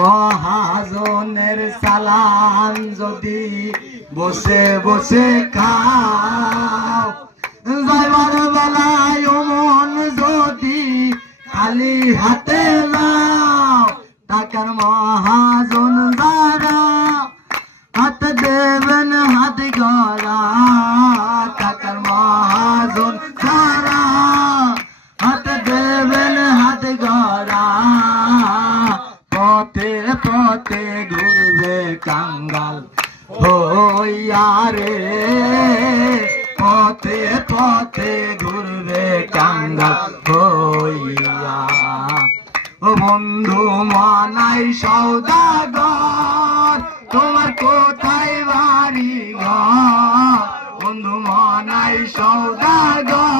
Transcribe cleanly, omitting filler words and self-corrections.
মহাজনের সালাম যদি বসে বসে খাও, যাইবার বেলায় মন যদি খালি হাতে লাও, টাকার মহাজন যারা হাত দেবেন হাত গড়া, টাকার মহাজন যারা হাত দেবেন হাত গড়া, পথে পথে ঘুরবে কাঙ্গাল হইয়া রে, পথে পথে ঘুরবে কাঙ্গাল হইয়া। ও বন্ধু মানাই সওদাগর, তোমার কোথায় বাড়ি ঘর? বন্ধু মানাই সওদাগর,